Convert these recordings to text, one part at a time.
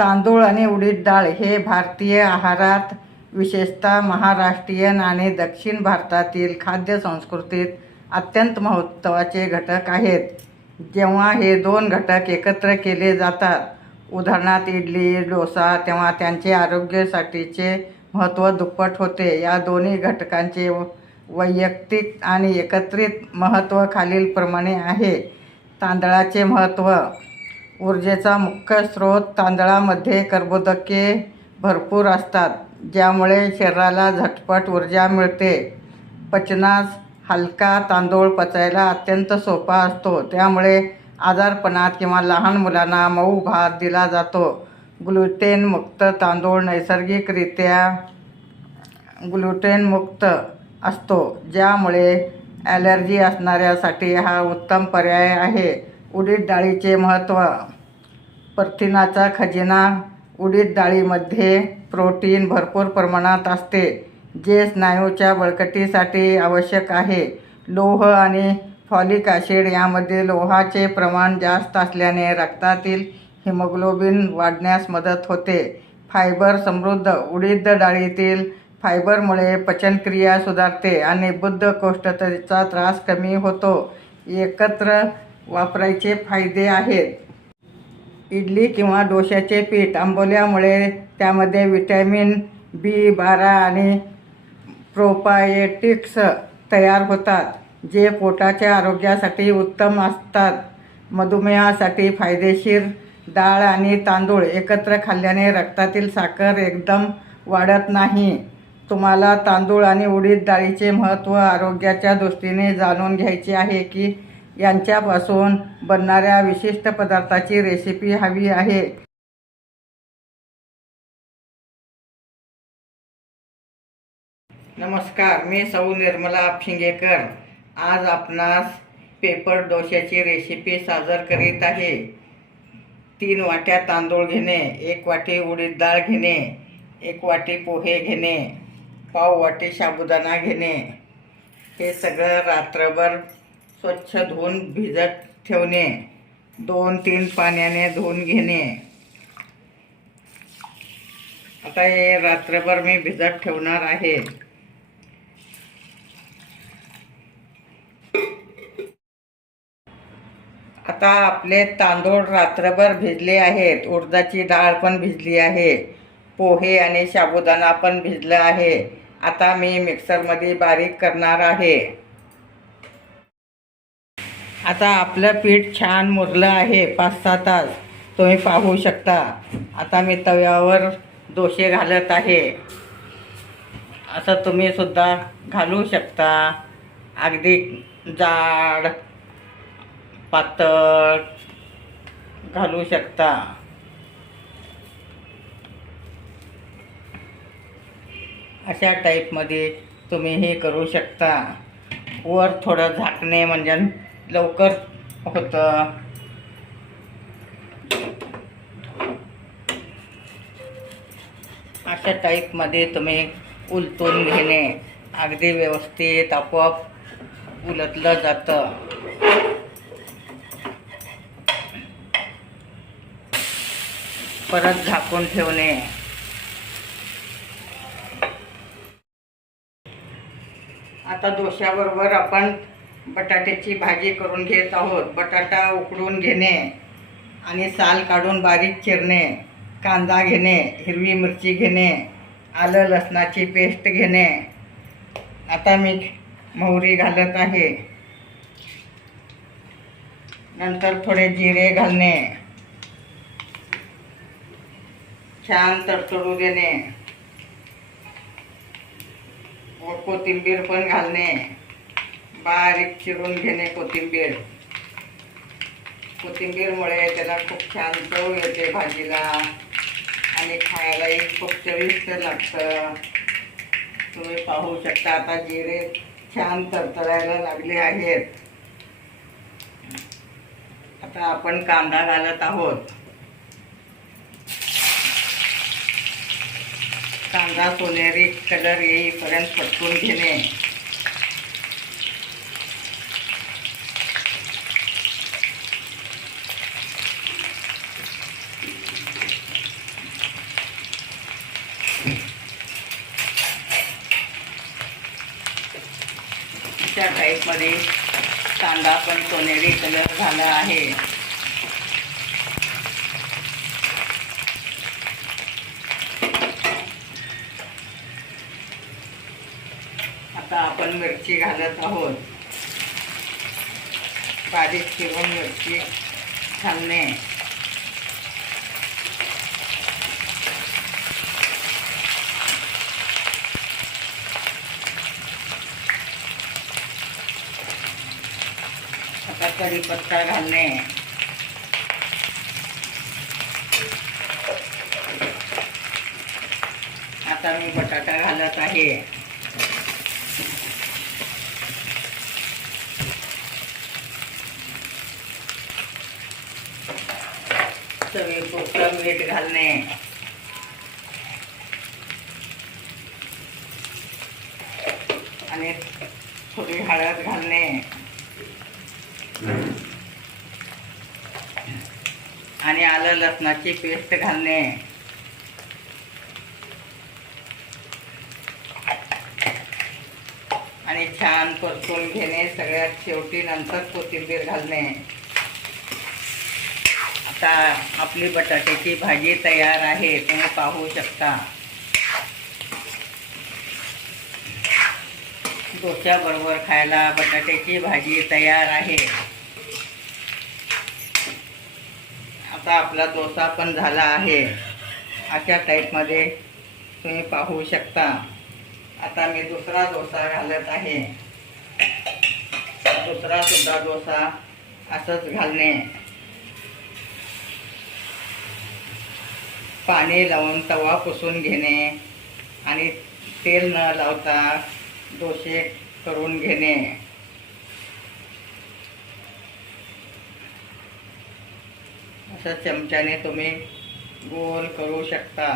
तांदूळ आणि उडीद डाळ हे भारतीय आहारात, विशेषतः महाराष्ट्रीयन आणि दक्षिण भारतातील खाद्य संस्कृतीत अत्यंत महत्त्वाचे घटक आहेत. जेव्हा हे दोन घटक एकत्र केले जातात, उदाहरणार्थ इडली, डोसा, तेव्हा त्यांचे आरोग्यासाठीचे महत्त्व दुप्पट होते. या दोन्ही घटकांचे वैयक्तिक आणि एकत्रित महत्त्व खालीलप्रमाणे आहे. तांदळाचे महत्त्व. ऊर्जेचा मुख्य स्रोत. तांदळामध्ये कर्बोदके भरपूर असतात, ज्यामुळे शरीराला झटपट ऊर्जा मिळते. पचनास हलका. तांदूळ पचायला अत्यंत सोपा असतो, त्यामुळे आजारपणात किंवा लहान मुलांना मऊ भात दिला जातो. ग्लुटेन मुक्त. तांदूळ नैसर्गिकरित्या ग्लुटेन मुक्त असतो, ज्यामुळे ॲलर्जी असणाऱ्यासाठी हा उत्तम पर्याय आहे. उडीद डाळीचे महत्त्व. प्रथिनाचा खजिना. उडीद डाळीमध्ये प्रोटीन भरपूर प्रमाणात असते, जे स्नायूंच्या बळकटीसाठी आवश्यक आहे. लोह आणि फॉलिक ॲसिड यामध्ये लोहाचे प्रमाण जास्त असल्याने रक्तातील हिमोग्लोबिन वाढण्यास मदत होते. फायबर समृद्ध. उडीद डाळीतील फायबरमुळे पचनक्रिया सुधारते आणि बद्धकोष्ठतेचा त्रास कमी होतो. एकत्र वापरायचे फायदे आहेत. इडली किंवा डोश्याचे पीठ आंबवल्यामुळे त्यामध्ये व्हिटॅमिन B12 आणि प्रोबायोटिक्स तयार होतात, जे पोटाच्या आरोग्यासाठी उत्तम असतात. मधुमेहासाठी फायदेशीर. डाळ आणि तांदूळ एकत्र खाल्ल्याने रक्तातील साखर एकदम वाढत नाही. तुम्हाला तांदूळ आणि उडीद डाळीचे महत्त्व आरोग्याच्या दृष्टीने जाणून घ्यायचे आहे की यांच्यापासून बनणाऱ्या विशिष्ट पदार्थाची रेसिपी हवी आहे? नमस्कार, मी सौ निर्मला आपशिंगेकर. आज आपणास पेपर डोश्याची रेसिपी सादर करीत आहे. 3 वाट्या तांदूळ घेणे, 1 वाटी उडीद डाळ घेणे, 1 वाटी पोहे घेणे, पाव वाटी साबुदाणा घेणे. हे सगळं रात्रभर स्वच्छ धुवून भिजत ठेवणे. 2-3 पाण्याने धुवून घेणे. आता हे रात्रभर मी भिजत ठेवणार आहे. आता आपले तांदूळ रात्रभर भिजले आहेत. उडदाची डाळ पण भिजली आहे. पोहे आणि साबुदाणा पण भिजला आहे. आता मी मिक्सरमध्ये बारीक करणार आहे. आता आपलं पीठ छान मुरलं आहे. 5-6 तास तुम्ही पाहू शकता. आता मी तव्यावर डोसे घालत आहे. असं तुम्ही सुद्धा घालू शकता. अगदी जाड, पातळ घालू शकता. अशा टाईपमध्ये तुम्ही हे करू शकता. वर थोडं झाकणे म्हणजे लवकर होतं. अशा टाईपमध्ये तुम्ही उलटून घेणे. अगदी व्यवस्थित आपोआप उलटलं जातं. परत झाकून ठेवणे. आता डोश्याबरोबर आपण बटाट्याची भाजी करून घेत आहोत. बटाटा उकडून घेणे आणि साल काढून बारीक चिरणे. कांदा घेणे, हिरवी मिरची घेणे, आलं लसणाची पेस्ट घेणे. आता मी मोहरी घालत आहे. नंतर थोडे जिरे घालणे. छान तडतडू देणे. व कोथिंबीर पण घालणे. बारीक चिरून घेणे कोथिंबीर. कोथिंबीरमुळे त्याला खूप छान चव येते भाजीला आणि खायलाही खूप चविष्ट लागतं. तुम्ही पाहू शकता. आता जिरे छान तडतडायला लागले आहेत. आता आपण कांदा घालत आहोत. कांदा सोनेरी कलर येईपर्यंत परतून घेणे. अशा टाईपमध्ये कांदा पण सोनेरी कलर झाला आहे. आता आपण मिरची घालत आहोत. बारीक चिरून मिरची घालणे. आता कढीपत्ता घालणे. आता मी बटाटा घालत आहे. चवीपुरतं मीठ घालणे. आणि थोडी हळद घालणे. आणि आलं लसणाची पेस्ट घालणे. आणि छान परतून घेणे. सगळ्यात शेवटी नंतर कोथिंबीर घालणे. आता आपली बटाट्याची भाजी तयार आहे, तुम्ही पाहू शकता. डोश्याबरोबर खायला बटाट्याची भाजी तयार आहे. आता आपला डोसा पण झाला आहे. अशा टाईपमध्ये तुम्ही पाहू शकता. आता मी दुसरा डोसा घालत आहे. दुसरा सुद्धा डोसा असंच घालणे. पाणी लावून तवा पुसून घेणे आणि तेल न लावता डोसे करून घेणे. असं चमच्याने तुम्ही गोल करू शकता.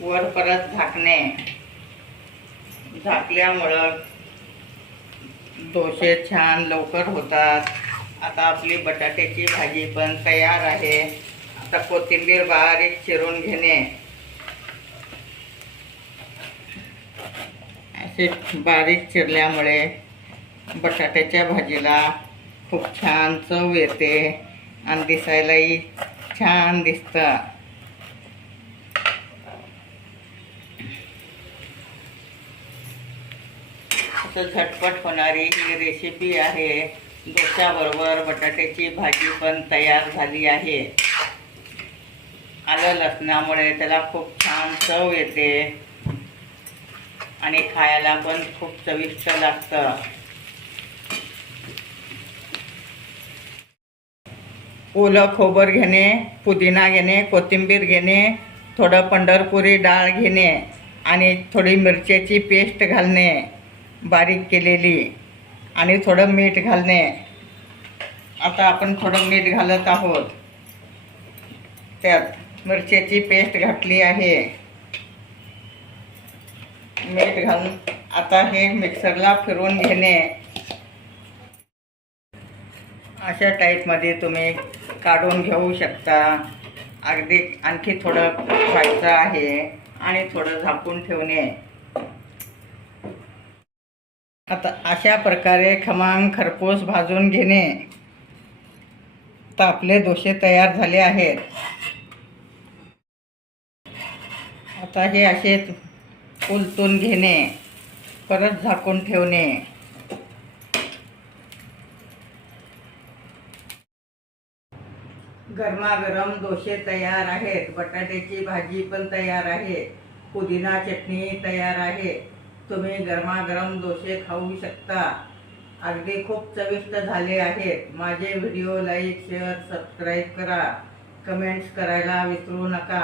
वर परत झाकणे. झाकल्यामुळं डोसे छान लवकर होतात. आता आपली बटाट्याची भाजी पण तयार आहे. आता कोथिंबीर बारीक चिरून घेणे. असे बारीक चिरल्यामुळे बटाट्याच्या भाजीला खूप छान चव येते आणि दिसायलाही छान दिसतं. असं झटपट होणारी ही रेसिपी आहे. डोश्याबरोबर बटाट्याची भाजी पण तयार झाली आहे. आलं लसणामुळे त्याला खूप छान चव येते आणि खायला पण खूप चविष्ट लागतं. ओलं खोबर घेणे, पुदिना घेणे, कोथिंबीर घेणे, थोडं पंढरपुरी डाळ घेणे आणि थोडी मिरच्याची पेस्ट घालणे बारीक केलेली आणि थोडं मीठ घालणे. आता आपण थोडं मीठ घालत आहोत. त्यात मिरच्याची पेस्ट घातली आहे. मीठ घालून आता हे मिक्सरला फिरवून घेणे. अशा टाईपमध्ये तुम्ही काढून घेऊ शकता. अगदी आणखी थोडं व्हायचं आहे आणि थोडं झाकून ठेवणे. आता अशा प्रकारे खमंग खरपूस भाजून घेणे. तर आपले डोसे तयार झाले आहेत. आता हे असे उलटून घेणे, परत झाकून ठेवणे. गरमागरम डोसे तयार आहेत. बटाट्याची भाजी पण तयार आहे. पुदिना चटणी तयार आहे. तुम्ही गरमागरम डोसे खाऊ शकता. अगदी खूप चविष्ट झाले आहेत. माझे व्हिडिओ लाईक शेअर सबस्क्राईब करा. कमेंट्स करायला विसरू नका.